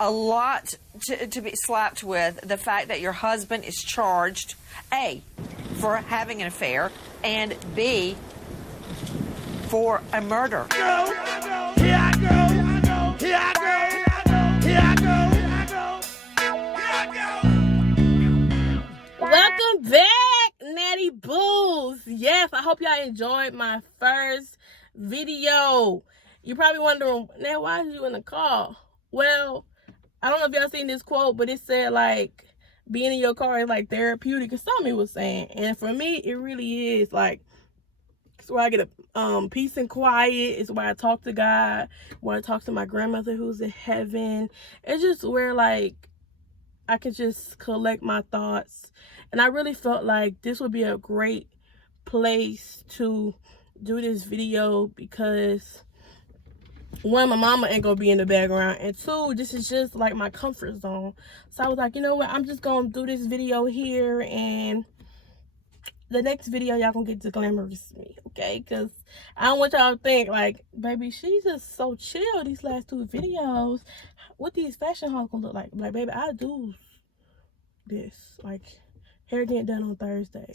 a lot to be slapped with the fact that your husband is charged, A, for having an affair, and B, for a murder. Welcome back, Natty Boos. Yes, I hope y'all enjoyed my first video. You're probably wondering, now why are you in the car? Well, I don't know if y'all seen this quote, but it said like being in your car is like therapeutic, or something was saying. And for me, it really is. Like, it's where I get a peace and quiet. It's where I talk to God, where I talk to my grandmother who's in heaven. It's just where like I could just collect my thoughts. And I really felt like this would be a great place to do this video because one, my mama ain't gonna be in the background, and two, this is just like my comfort zone. So I was like, you know what, I'm just gonna do this video here, and the next video y'all gonna get to glamorous me, okay? Because I don't want y'all to think like, baby, she's just so chill these last two videos. What these fashion hauls gonna look like? Like, baby, I do this. Like, hair getting done on Thursday.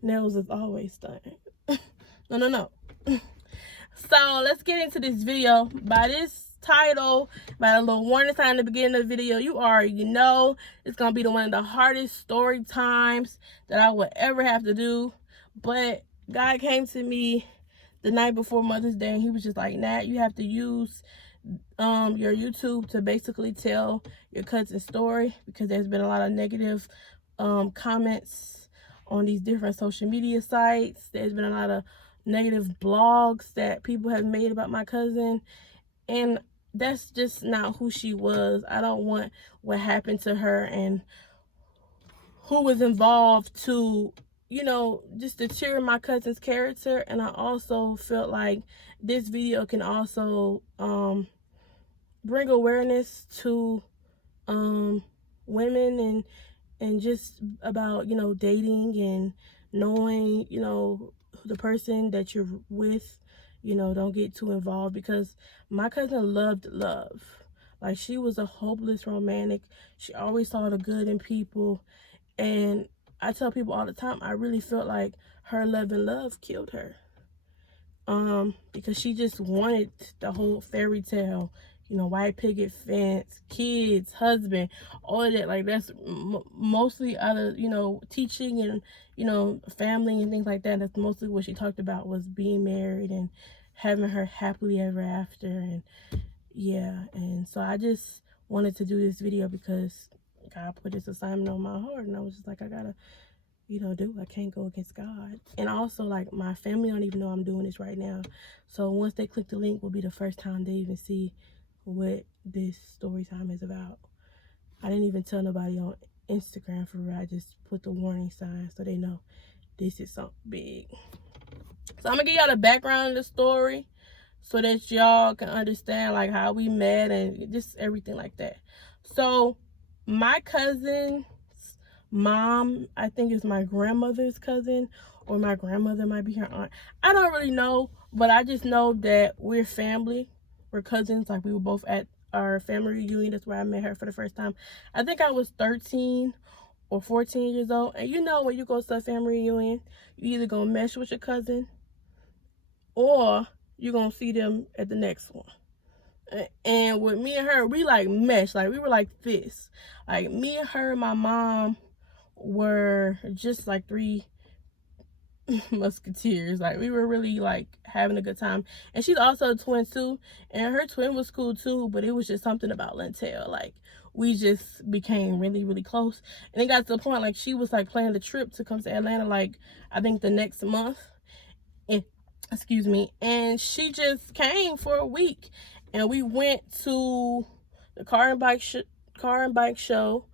Nails is always done. No. So let's get into this video. By this title, by a little warning sign at the beginning of the video, you already know it's gonna be one of the hardest story times that I would ever have to do. But God came to me the night before Mother's Day, and he was just like, Nat, you have to use your YouTube to basically tell your cousin's story, because there's been a lot of negative comments on these different social media sites. There's been a lot of negative blogs that people have made about my cousin, and that's just not who she was. I don't want what happened to her and who was involved to, you know, just deter my cousin's character. And I also felt like this video can also bring awareness to women and just about, you know, dating and knowing, you know, the person that you're with. You know, don't get too involved, because my cousin loved love. Like, she was a hopeless romantic. She always saw the good in people. And I tell people all the time, I really felt like her love and love killed her. Because she just wanted the whole fairy tale, you know, white picket fence, kids, husband, all of that. Like, that's mostly out of, you know, teaching and, you know, family and things like that. That's mostly what she talked about, was being married and having her happily ever after. And yeah, and so I just wanted to do this video because God put this assignment on my heart, and I was just like, I gotta, you know, I can't go against God. And also, like, my family don't even know I'm doing this right now. So once they click the link, will be the first time they even see what this story time is about. I didn't even tell nobody on Instagram for real. I just put the warning sign so they know this is something big. So I'm gonna give y'all the background of the story so that y'all can understand like how we met and just everything like that. So my cousin's mom, I think it's my grandmother's cousin, or my grandmother might be her aunt. I don't really know, but I just know that we're family. We're cousins. Like, we were both at our family reunion. That's where I met her for the first time. I think I was 13 or 14 years old. And you know, when you go to a family reunion, you either gonna mesh with your cousin or you're gonna see them at the next one. And with me and her, we like mesh. Like, we were like this. Like, me and her and my mom were just like three musketeers. Like, we were really like having a good time. And she's also a twin too, and her twin was cool too, but it was just something about Lintel. Like, we just became really close, and it got to the point like she was like planning the trip to come to Atlanta, like I think the next month, and excuse me, and she just came for a week, and we went to the car and bike show.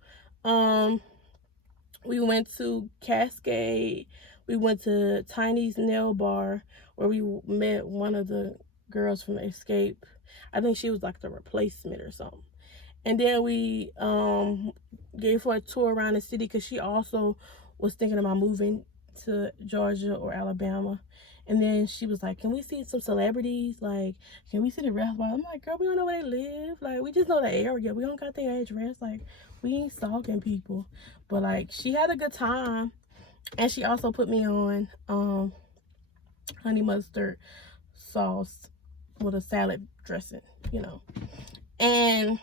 We went to Cascade. We went to Tiny's Nail Bar, where we met one of the girls from Escape. I think she was like the replacement or something. And then we gave her a tour around the city, because she also was thinking about moving to Georgia or Alabama. And then she was like, can we see some celebrities? Like, can we see the restaurant? I'm like, girl, we don't know where they live. Like, we just know the area. We don't got their address. Like, we ain't stalking people. But like, she had a good time. And she also put me on honey mustard sauce with a salad dressing, you know. And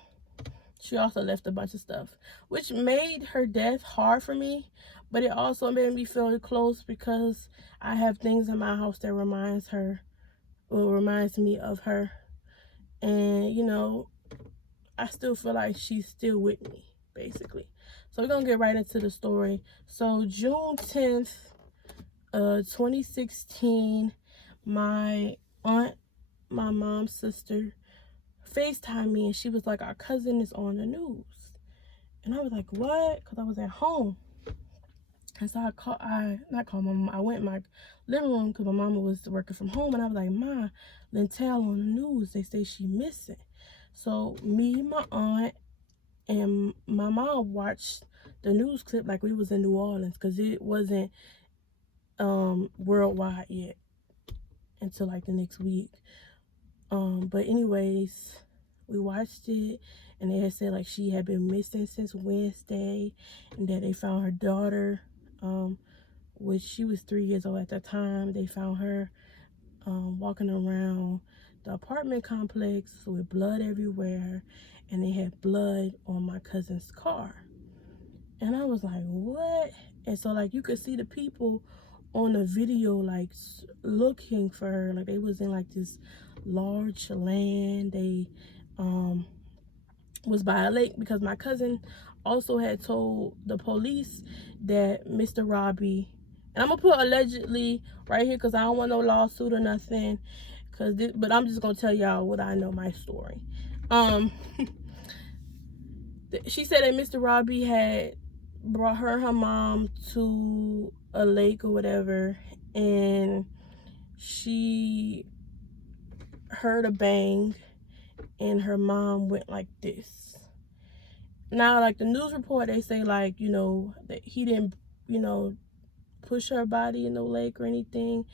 she also left a bunch of stuff, which made her death hard for me, but it also made me feel close because I have things in my house that reminds me of her. And, you know, I still feel like she's still with me, basically. So we're going to get right into the story. So June 10th, 2016, my aunt, my mom's sister, FaceTimed me, and she was like, our cousin is on the news. And I was like, what? Because I was at home. And so I called my mom. I went in my living room because my mama was working from home. And I was like, Ma, Lintel on the news. They say she missing. So me, my aunt, and my mom watched the news clip like we was in New Orleans, because it wasn't worldwide yet until like the next week. But anyways, we watched it, and they had said like she had been missing since Wednesday, and that they found her daughter, which she was 3 years old at the time. They found her walking around the apartment complex with blood everywhere, and they had blood on my cousin's car. And I was like, what? And so like you could see the people on the video like looking for her. Like they was in like this large land. They was by a lake, because my cousin also had told the police that Mr. Robbie, and I'm gonna put allegedly right here because I don't want no lawsuit or nothing, but I'm just gonna tell y'all what I know, my story. She said that Mr. Robbie had brought her mom to a lake or whatever, and she heard a bang, and her mom went like this. Now, like the news report, they say like, you know, that he didn't, you know, push her body in the lake or anything.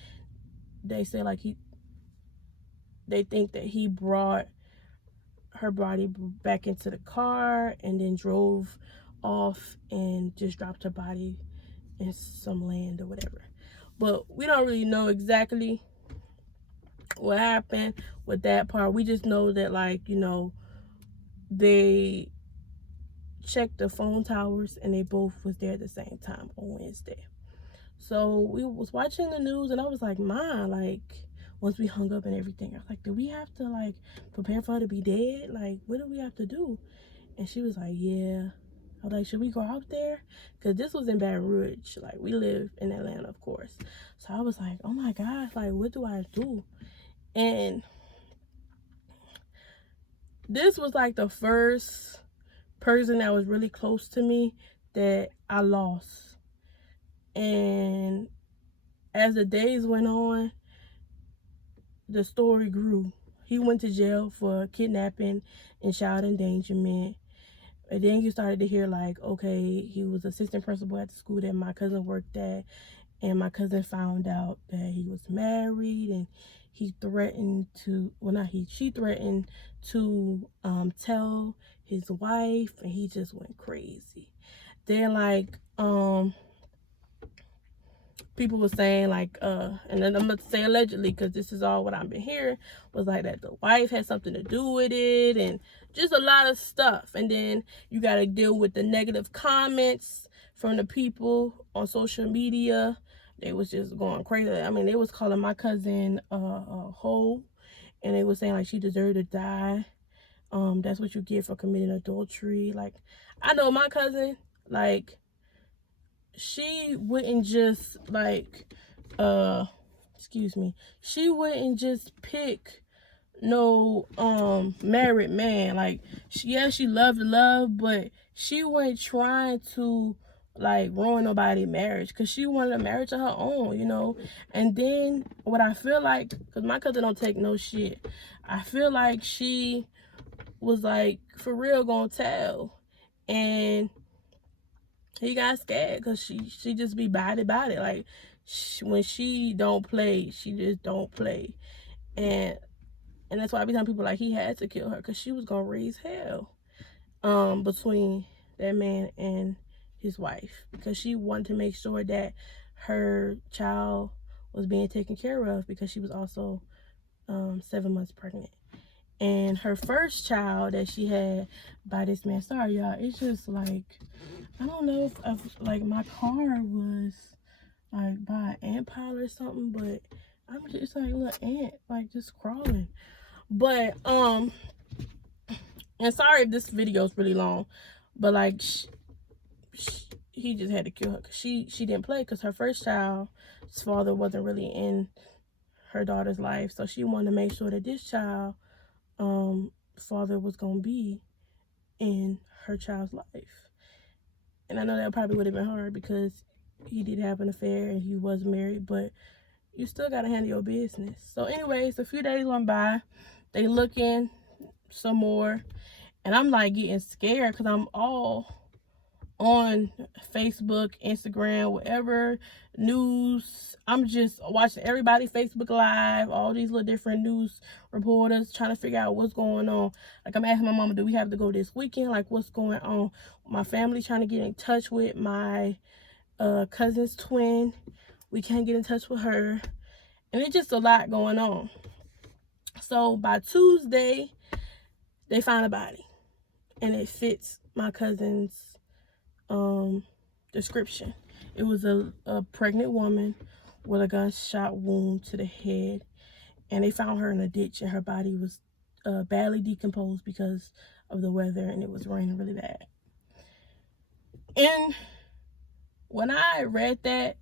They say like they think that he brought her body back into the car and then drove off and just dropped her body in some land or whatever. But we don't really know exactly what happened with that part. We just know that, like, you know, they checked the phone towers and they both was there at the same time on Wednesday. So we was watching the news, and I was like, Ma, like, once we hung up and everything, I was like, do we have to like prepare for her to be dead? Like, what do we have to do? And she was like, yeah. I was like, should we go out there? Because this was in Baton Rouge. Like, we live in Atlanta, of course. So I was like, oh my gosh, like, what do I do? And this was like the first person that was really close to me that I lost. And as the days went on, the story grew. He went to jail for kidnapping and child endangerment. And then you started to hear like, okay, he was assistant principal at the school that my cousin worked at, and my cousin found out that he was married, and he threatened to, well, not he, she threatened to tell his wife, and he just went crazy. Then like people were saying like and then I'm gonna say allegedly, because this is all what I've been hearing, was like that the wife had something to do with it, and just a lot of stuff. And then you got to deal with the negative comments from the people on social media. They was just going crazy. I mean, they was calling my cousin a hoe, and they was saying like she deserved to die. That's what you get for committing adultery. Like, I know my cousin, like, she wouldn't just like she wouldn't just pick no married man. Like, she loved love, but she wasn't trying to like ruin nobody's marriage, because she wanted a marriage of her own, you know. And then what I feel like, because my cousin don't take no shit, I feel like she was like for real gonna tell, and he got scared because she just be about it. Like, when she don't play, she just don't play. And that's why I be telling people, like, he had to kill her, because she was gonna raise hell between that man and his wife, because she wanted to make sure that her child was being taken care of, because she was also 7 months pregnant. And her first child that she had by this man, sorry y'all, it's just like, I don't know if like my car was like by an ant pile or something, but I'm just like a little ant, like just crawling. But and sorry if this video is really long, but like he just had to kill her, because she didn't play, because her first child's father wasn't really in her daughter's life, so she wanted to make sure that this child father was gonna be in her child's life. And I know that probably would have been hard, because he did have an affair and he was married, but you still gotta handle your business. So anyways, a few days went by, they looking some more, and I'm like getting scared, because I'm all on Facebook, Instagram, whatever news. I'm just watching everybody Facebook Live, all these little different news reporters, trying to figure out what's going on. Like, I'm asking my mama, do we have to go this weekend? Like, what's going on? My family trying to get in touch with my cousin's twin. We can't get in touch with her. And it's just a lot going on. So by Tuesday, they found a body, and it fits my cousin's description. It was a pregnant woman with a gunshot wound to the head, and they found her in a ditch, and her body was badly decomposed because of the weather, and it was raining really bad. And when I read that,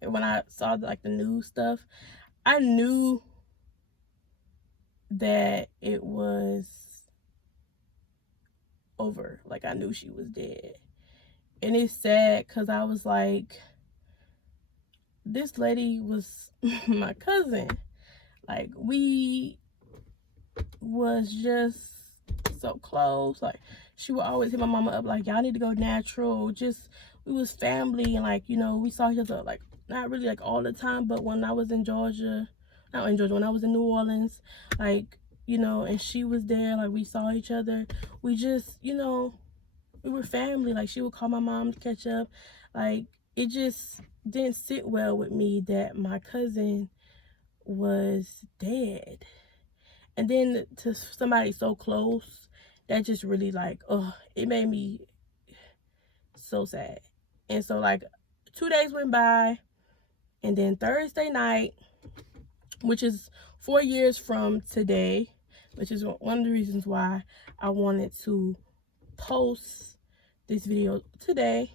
when I saw like the news stuff, I knew that it was over. Like, I knew she was dead. And it's sad, because I was like, this lady was my cousin. Like, we was just so close. Like, she would always hit my mama up, like, y'all need to go natural. Just, we was family, and like, you know, we saw each other, like, not really like all the time, but when I was in Georgia, not in Georgia, when I was in New Orleans, like, you know, and she was there, like, we saw each other. We just, you know, we were family. Like, she would call my mom to catch up. Like, it just didn't sit well with me that my cousin was dead. And then to somebody so close, that just really, like, it made me so sad. And so, like, 2 days went by, and then Thursday night, which is 4 years from today, which is one of the reasons why I wanted to post this video today,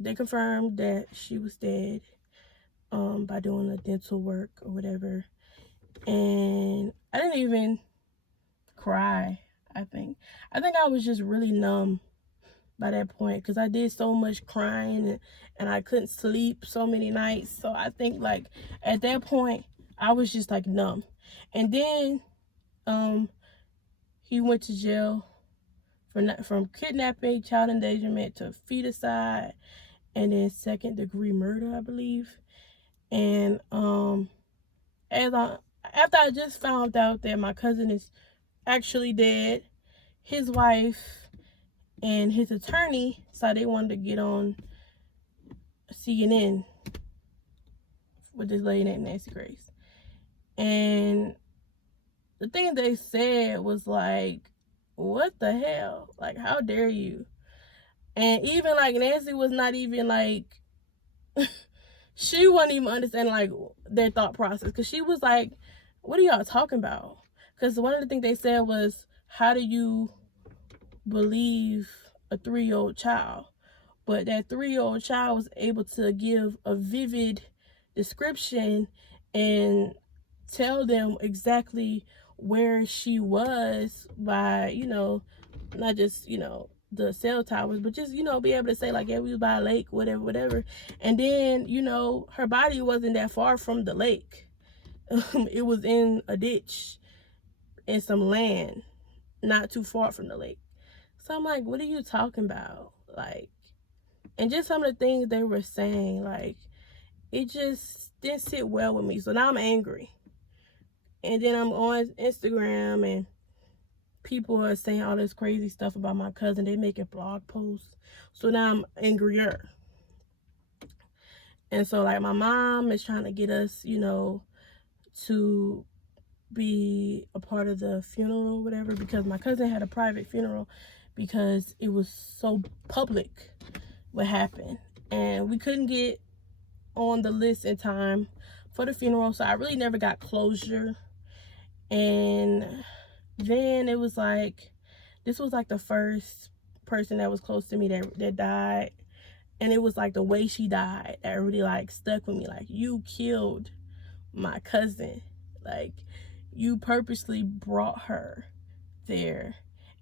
they confirmed that she was dead by doing the dental work or whatever. And I didn't even cry. I think I was just really numb by that point, because I did so much crying, and I couldn't sleep so many nights. So I think, like, at that point I was just like numb. And then he went to jail from kidnapping, child endangerment, to feticide, and then 2nd-degree murder, I believe. And after I just found out that my cousin is actually dead, his wife and his attorney decided they wanted to get on CNN with this lady named Nancy Grace. And the thing they said was like, what the hell? Like, how dare you? And even, like, Nancy was not even, like, she wasn't even understanding, like, their thought process. Because she was like, what are y'all talking about? Because one of the things they said was, how do you believe a 3-year-old child? But that 3-year-old child was able to give a vivid description and tell them exactly where she was by, you know, not just, you know, the cell towers, but just, you know, be able to say, like, yeah, we was by a lake, whatever. And then, you know, her body wasn't that far from the lake. It was in a ditch in some land not too far from the lake. So I'm like, what are you talking about? Like, And just some of the things they were saying, like, it just didn't sit well with me. So now I'm angry. And then I'm on Instagram and people are saying all this crazy stuff about my cousin. They making blog posts. So now I'm angrier. And so, like, my mom is trying to get us, you know, to be a part of the funeral or whatever, because my cousin had a private funeral because it was so public what happened. And we couldn't get on the list in time for the funeral. So I really never got closure. And then it was like, this was like the first person that was close to me that died. And it was like the way she died that really like stuck with me. Like, you killed my cousin. Like, you purposely brought her there.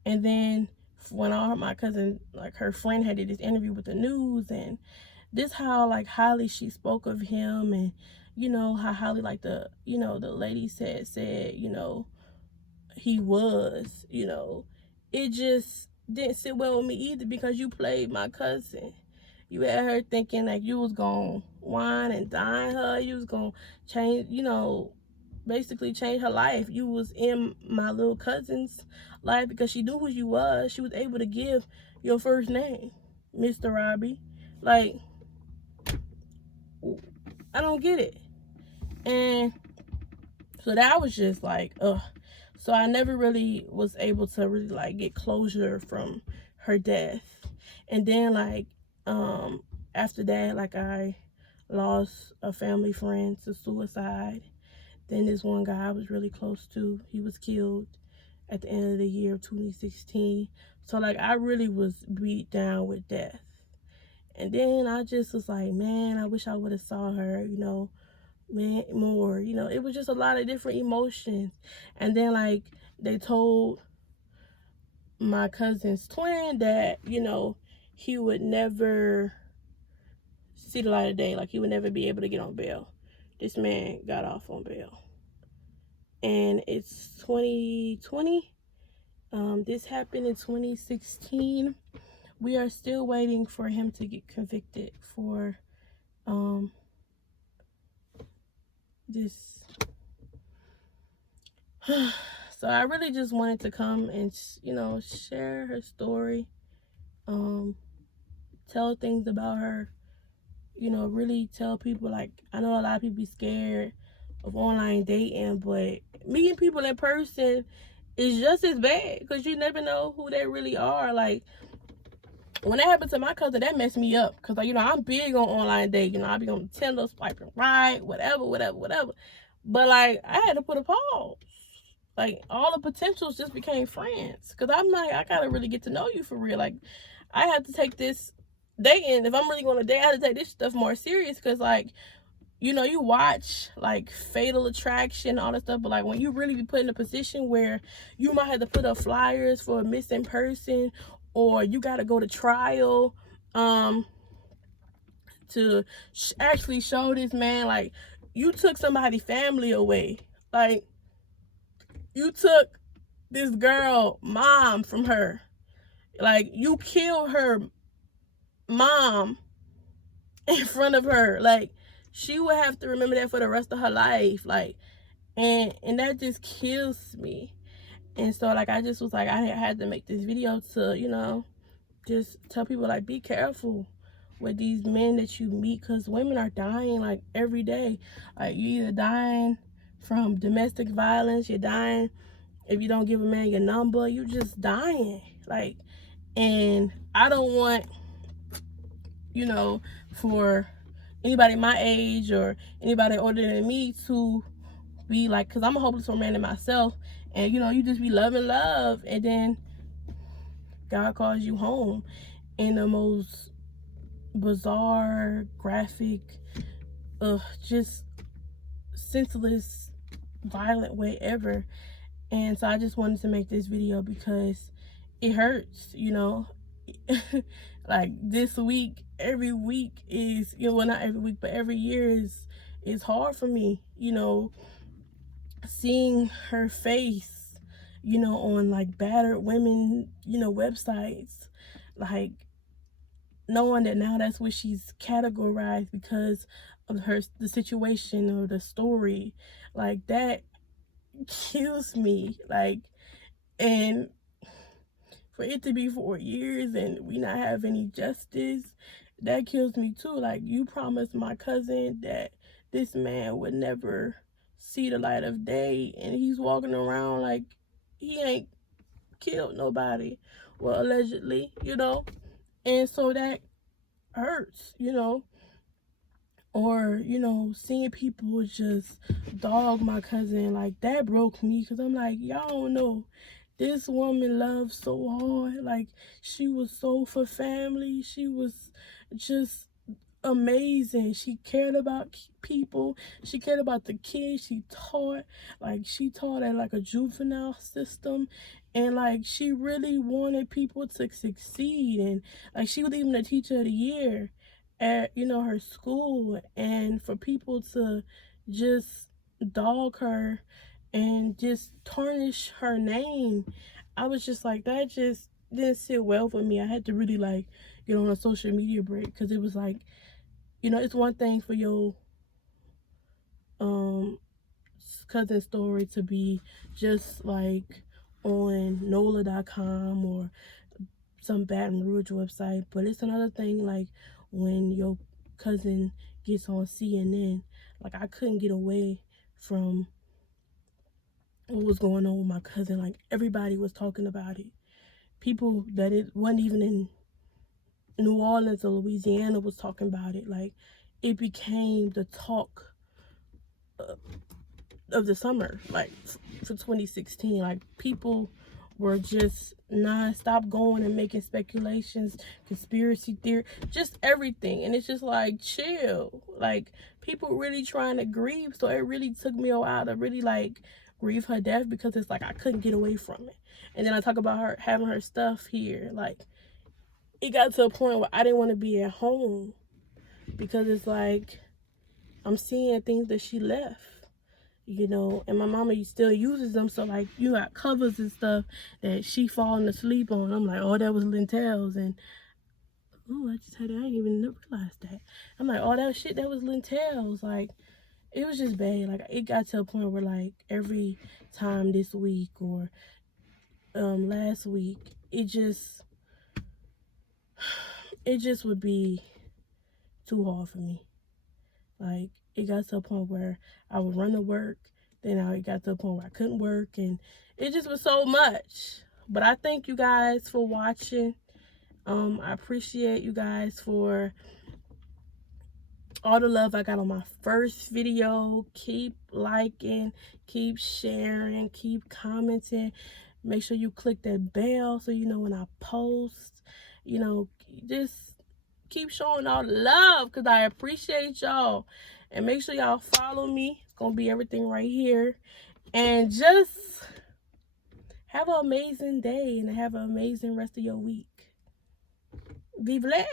And then when all my cousin, like her friend, had did this interview with the news, and this how like highly she spoke of him, and you know how highly like the, you know, the lady said, you know, he was, you know, it just didn't sit well with me either, because you played my cousin. You had her thinking like you was gonna wine and dine her, you was gonna change, you know, basically change her life. You was in my little cousin's life because she knew who you was. She was able to give your first name, Mr. Robbie. Like, I don't get it. And so that was just like, ugh. So I never really was able to really like get closure from her death. And then like, after that, like, I lost a family friend to suicide. Then this one guy I was really close to, he was killed at the end of the year of 2016. So like, I really was beat down with death. And then I just was like, man, I wish I would have saw her, you know, man, more. You know, it was just a lot of different emotions. And then like, they told my cousin's twin that, you know, he would never see the light of day. Like, he would never be able to get on bail. This man got off on bail. And it's 2020. This happened in 2016. We are still waiting for him to get convicted for this. So I really just wanted to come and, you know, share her story, tell things about her, you know, really tell people, like, I know a lot of people be scared of online dating, but meeting people in person is just as bad, because you never know who they really are. Like, when that happened to my cousin, that messed me up, because, like, you know, I'm big on online dating. You know, I be on Tinder, swiping right, whatever. But, like, I had to put a pause. Like, all the potentials just became friends, because I'm like, I gotta really get to know you for real. Like, I have to take this dating, if I'm really going to date, I have to take this stuff more serious, because, like, you know, you watch like Fatal Attraction, all that stuff, but like, when you really be put in a position where you might have to put up flyers for a missing person, or you got to go to trial to actually show this man, like, you took somebody's family away. Like, you took this girl mom from her. Like, you killed her mom in front of her. Like, she would have to remember that for the rest of her life. Like, and that just kills me. And so, like, I just was like, I had to make this video to, you know, just tell people, like, be careful with these men that you meet, because women are dying, like, every day. Like, you either dying from domestic violence, you're dying if you don't give a man your number, you just dying. Like, and I don't want, you know, for anybody my age or anybody older than me to be like, because I'm a hopeless romantic myself, and, you know, you just be loving love, and then God calls you home in the most bizarre, graphic, just senseless, violent way ever. And so I just wanted to make this video because it hurts, you know. Like, this week, every week is, you know, well, not every week, but every year is hard for me, you know, seeing her face, you know, on like battered women, you know, websites. Like, knowing that now that's what she's categorized because of the situation or the story, like that kills me. Like, and for it to be 4 years and we not have any justice, that kills me too. Like, you promised my cousin that this man would never see the light of day, and he's walking around like he ain't killed nobody. Well, allegedly, and so that hurts, or seeing people just dog my cousin, like that broke me, because I'm like, y'all don't know, this woman loved so hard. Like, she was so for family. She was just amazing. She cared about people. She cared about the kids. She taught at like a juvenile system, and like she really wanted people to succeed. And like, she was even a teacher of the year at her school, and for people to just dog her and just tarnish her name, I was just like, that just didn't sit well with me. I had to really like get on a social media break, because it was like, it's one thing for your cousin story to be just like on NOLA.com or some Baton Rouge website, but it's another thing like when your cousin gets on CNN. Like, I couldn't get away from what was going on with my cousin. Like, everybody was talking about it. People that it wasn't even in New Orleans or Louisiana was talking about it. Like, it became the talk of the summer, like for 2016. Like, people were just non-stop going and making speculations, conspiracy theory, just everything. And it's just like, chill. Like, people really trying to grieve. So it really took me a while to really like grieve her death, because it's like I couldn't get away from it. And then I talk about her having her stuff here. Like, it got to a point where I didn't want to be at home, because it's like I'm seeing things that she left, and my mama still uses them. So like, you got covers and stuff that she falling asleep on. I'm like, oh, that was lentils. And oh, I didn't even realize that. I'm like, oh, that shit, that was lentils. Like, it was just bad. Like, it got to a point where like every time this week or last week, it just would be too hard for me. Like, it got to a point where I would run to work, then it got to a point where I couldn't work, and it just was so much. But I thank you guys for watching. I appreciate you guys for all the love I got on my first video. Keep liking, keep sharing, keep commenting. Make sure you click that bell so you know when I post. Just keep showing all the love, because I appreciate y'all. And make sure y'all follow me. It's gonna be everything right here. And just have an amazing day and have an amazing rest of your week. Be blessed.